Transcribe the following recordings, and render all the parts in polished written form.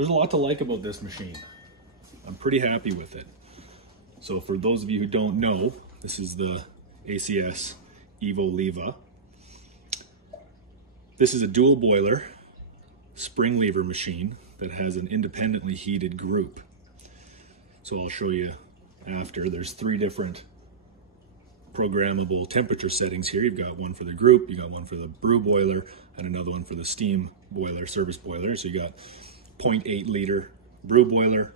there's a lot to like about this machine. I'm pretty happy with it. So for those of you who don't know, this is the ACS Evo Leva. This is a dual boiler spring lever machine that has an independently heated group. So I'll show you after. There's 3 different programmable temperature settings here. You've got one for the group, you got one for the brew boiler, and another one for the steam boiler, service boiler. So you got 0.8 liter brew boiler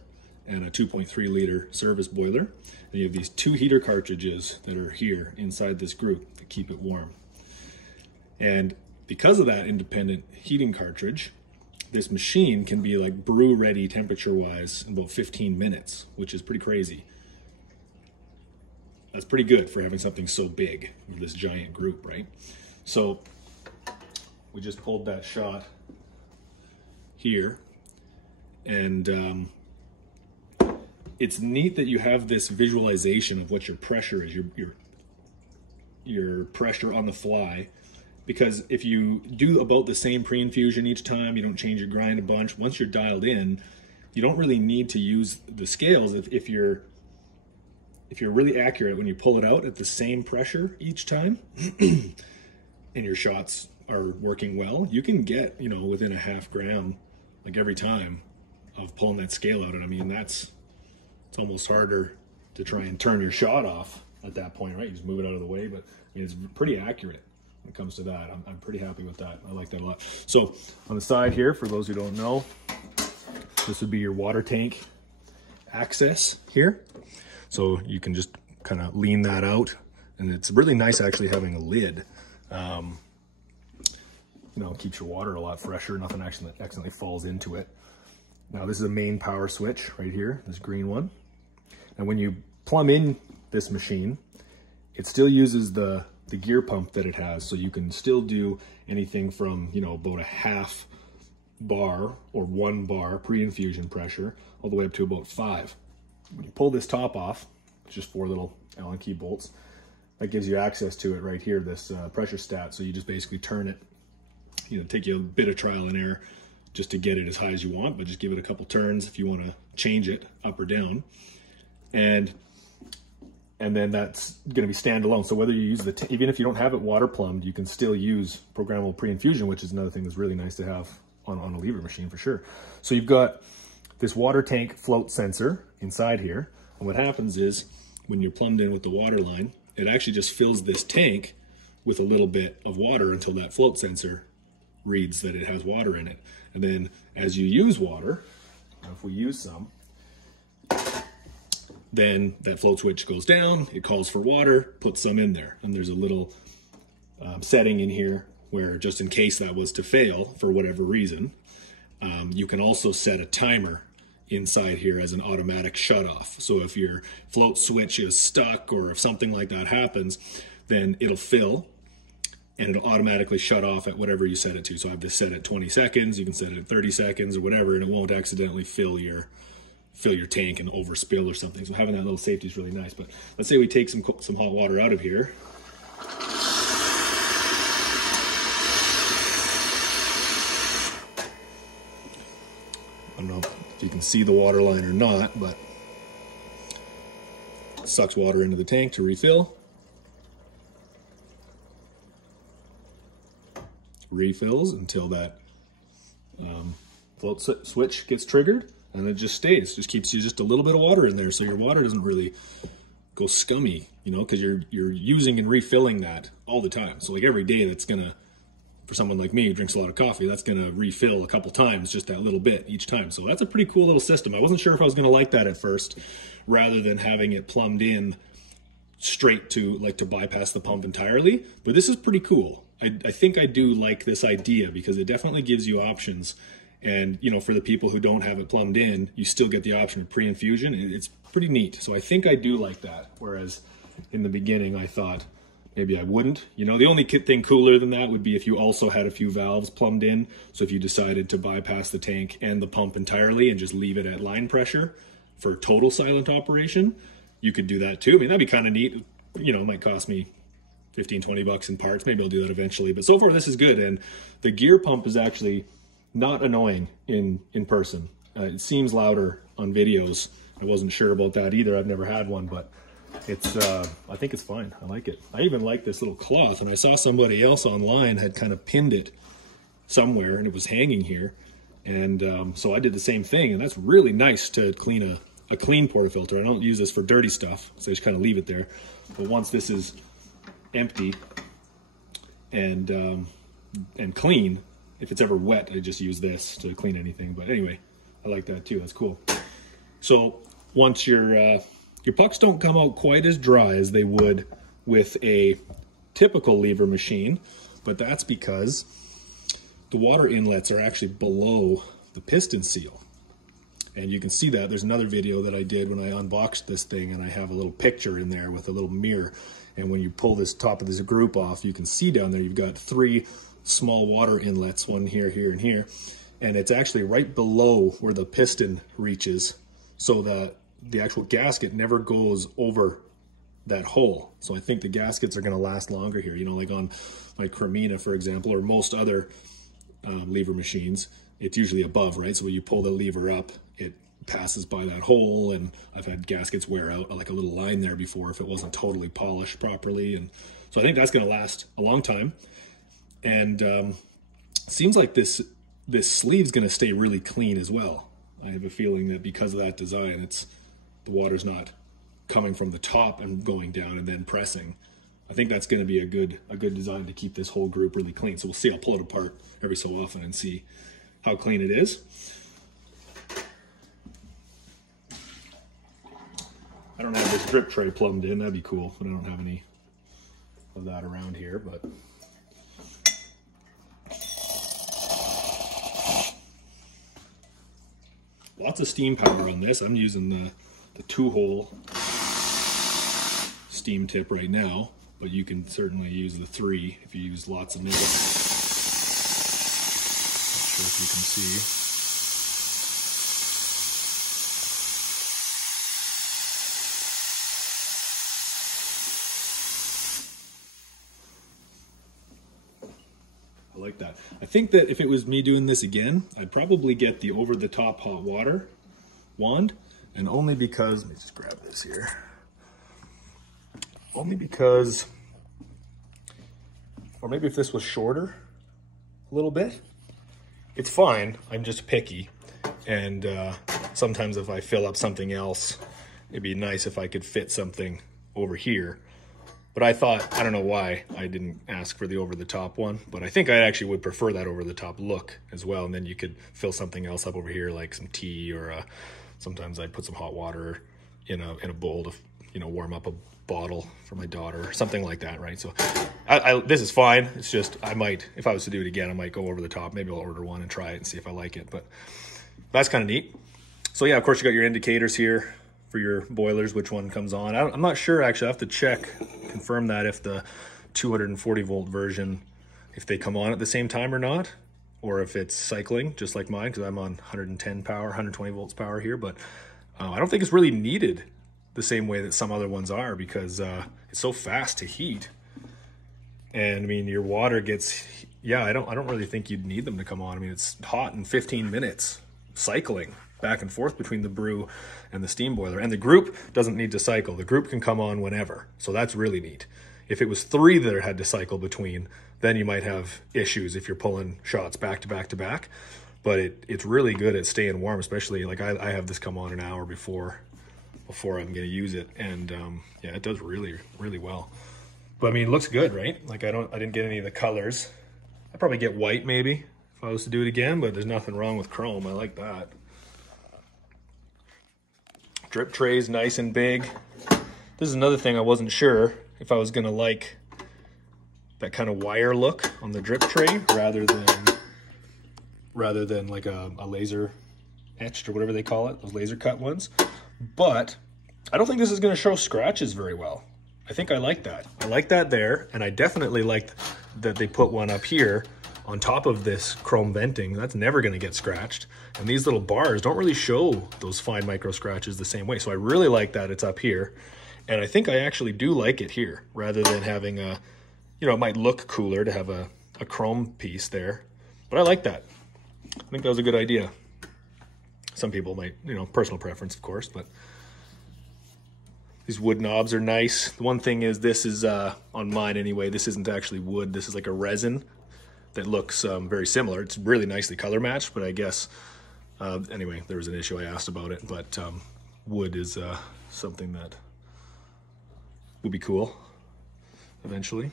and a 2.3 liter service boiler. And you have these 2 heater cartridges that are here inside this group to keep it warm. And because of that independent heating cartridge, this machine can be like brew ready temperature wise in about 15 minutes, which is pretty crazy. That's pretty good for having something so big, this giant group, right? So we just pulled that shot here, and it's neat that you have this visualization of what your pressure is, your pressure on the fly. Because if you do about the same pre-infusion each time, you don't change your grind a bunch, once you're dialed in, you don't really need to use the scales. If you're really accurate when you pull it out at the same pressure each time, and your shots are working well, you can get, you know, within a half gram, like every time, of pulling that scale out. And I mean, it's almost harder to try and turn your shot off at that point, right? You just move it out of the way, but I mean, it's pretty accurate when it comes to that. I'm pretty happy with that. I like that a lot. So on the side here, for those who don't know, this would be your water tank access here. So you can just kind of lean that out, and it's really nice actually having a lid. You know, it keeps your water a lot fresher. Nothing actually accidentally falls into it. Now this is a main power switch right here, this green one. And when you plumb in this machine, it still uses the gear pump that it has, so you can still do anything from, you know, about a half bar or 1 bar pre-infusion pressure all the way up to about 5. When you pull this top off, it's just 4 little Allen key bolts. That gives you access to it right here, this pressure stat. So you just basically turn it, you know, take you a bit of trial and error just to get it as high as you want, but just give it a couple turns if you want to change it up or down. And then that's going to be standalone. So whether you use even if you don't have it water plumbed, you can still use programmable pre-infusion, which is another thing that's really nice to have on a lever machine for sure. So you've got this water tank float sensor inside here. And what happens is when you're plumbed in with the water line, it actually just fills this tank with a little bit of water until that float sensor reads that it has water in it. And then as you use water, if we use some, then that float switch goes down, it calls for water, puts some in there. And there's a little setting in here where, just in case that was to fail for whatever reason, you can also set a timer inside here as an automatic shut off. So if your float switch is stuck or if something like that happens, then it'll fill and it'll automatically shut off at whatever you set it to. So I have this set at 20 seconds, you can set it at 30 seconds or whatever, and it won't accidentally fill your tank and overspill or something. So having that little safety is really nice. But let's say we take some hot water out of here. I don't know if you can see the water line or not, but it sucks water into the tank to refill. Refills until that float switch gets triggered. And it just stays, just keeps you just a little bit of water in there, so your water doesn't really go scummy, you know, because you're using and refilling that all the time. So like every day, that's gonna, for someone like me who drinks a lot of coffee, that's gonna refill a couple times, just that little bit each time. So that's a pretty cool little system. I wasn't sure if I was gonna like that at first, rather than having it plumbed in straight to bypass the pump entirely. But this is pretty cool. I think I do like this idea because it definitely gives you options. And, you know, for the people who don't have it plumbed in, you still get the option of pre-infusion. It's pretty neat. So I think I do like that. Whereas in the beginning, I thought maybe I wouldn't. You know, the only thing cooler than that would be if you also had a few valves plumbed in. So if you decided to bypass the tank and the pump entirely and just leave it at line pressure for total silent operation, you could do that too. I mean, that'd be kind of neat. You know, it might cost me 15, 20 bucks in parts. Maybe I'll do that eventually. But so far, this is good. And the gear pump is actually not annoying in person. It seems louder on videos. I wasn't sure about that either. I've never had one, but it's I think it's fine. I like it. I even like this little cloth, and I saw somebody else online had kind of pinned it somewhere, and it was hanging here. And so I did the same thing, and that's really nice to clean a clean portafilter. I don't use this for dirty stuff, so I just kind of leave it there. But once this is empty and clean, if it's ever wet, I just use this to clean anything. But anyway, I like that too. That's cool. So once your pucks don't come out quite as dry as they would with a typical lever machine, but that's because the water inlets are actually below the piston seal. And you can see that. There's another video that I did when I unboxed this thing, and I have a little picture in there with a little mirror. And when you pull this top of this group off, you can see down there you've got 3 small water inlets, one here, here, and here. And it's actually right below where the piston reaches, so that the actual gasket never goes over that hole. So I think the gaskets are going to last longer here. You know, like on my Cremina, for example, or most other lever machines, it's usually above, right? So when you pull the lever up, it passes by that hole, and I've had gaskets wear out like a little line there before if it wasn't totally polished properly. And so I think that's going to last a long time. And seems like this sleeve's going to stay really clean as well. I have a feeling that because of that design, the water's not coming from the top and going down and then pressing. I think that's going to be a good design to keep this whole group really clean. So we'll see. I'll pull it apart every so often and see how clean it is. I don't have this drip tray plumbed in. That'd be cool, but I don't have any of that around here. But lots of steam power on this. I'm using the 2-hole steam tip right now, but you can certainly use the 3 if you use lots of nibble. Not sure if you can see. I like that. I think that if it was me doing this again, I'd probably get the over-the-top hot water wand, and only because, let me just grab this here. Only because, or maybe if this was shorter a little bit, it's fine. I'm just picky, and sometimes if I fill up something else, it'd be nice if I could fit something over here. But I thought, I don't know why I didn't ask for the over-the-top one, but I think I actually would prefer that over-the-top look as well. And then you could fill something else up over here, like some tea, or sometimes I'd put some hot water in a bowl to, you know, warm up a bottle for my daughter, something like that, right? So this is fine. It's just, I might, if I was to do it again, I might go over the top. Maybe I'll order one and try it and see if I like it, but that's kind of neat. So yeah, of course you got your indicators here for your boilers, which one comes on. I'm not sure, actually. I have to check, confirm that if the 240 volt version, if they come on at the same time or not, or if it's cycling just like mine, because I'm on 110 power, 120 volts power here. But I don't think it's really needed the same way that some other ones are, because it's so fast to heat. And I mean, your water gets, yeah, I don't really think you'd need them to come on. I mean, it's hot in 15 minutes cycling back and forth between the brew and the steam boiler. And the group doesn't need to cycle. The group can come on whenever. So that's really neat. If it was 3 that had to cycle between, then you might have issues if you're pulling shots back to back to back. But it's really good at staying warm, especially like I have this come on an hour before I'm going to use it. And yeah, it does really, really well. But I mean, it looks good, right? Like I didn't get any of the colors. I'd probably get white maybe if I was to do it again, but there's nothing wrong with chrome. I like that. Drip tray's nice and big. This is another thing I wasn't sure if I was gonna like that kind of wire look on the drip tray rather than like a laser etched or whatever they call it, those laser cut ones. But I don't think this is gonna show scratches very well. I think I like that. I like that there, and I definitely like that they put one up here on top of this chrome venting. That's never gonna get scratched. And these little bars don't really show those fine micro scratches the same way. So I really like that it's up here. And I think I actually do like it here rather than having a, you know, it might look cooler to have a chrome piece there, but I like that. I think that was a good idea. Some people might, you know, personal preference, of course, but these wood knobs are nice. The one thing is, this is, on mine anyway, this isn't actually wood. This is like a resin that looks very similar. It's really nicely color matched, but I guess, anyway, there was an issue I asked about it, but wood is something that would be cool eventually.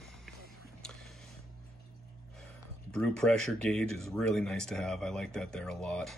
Brew pressure gauge is really nice to have. I like that there a lot.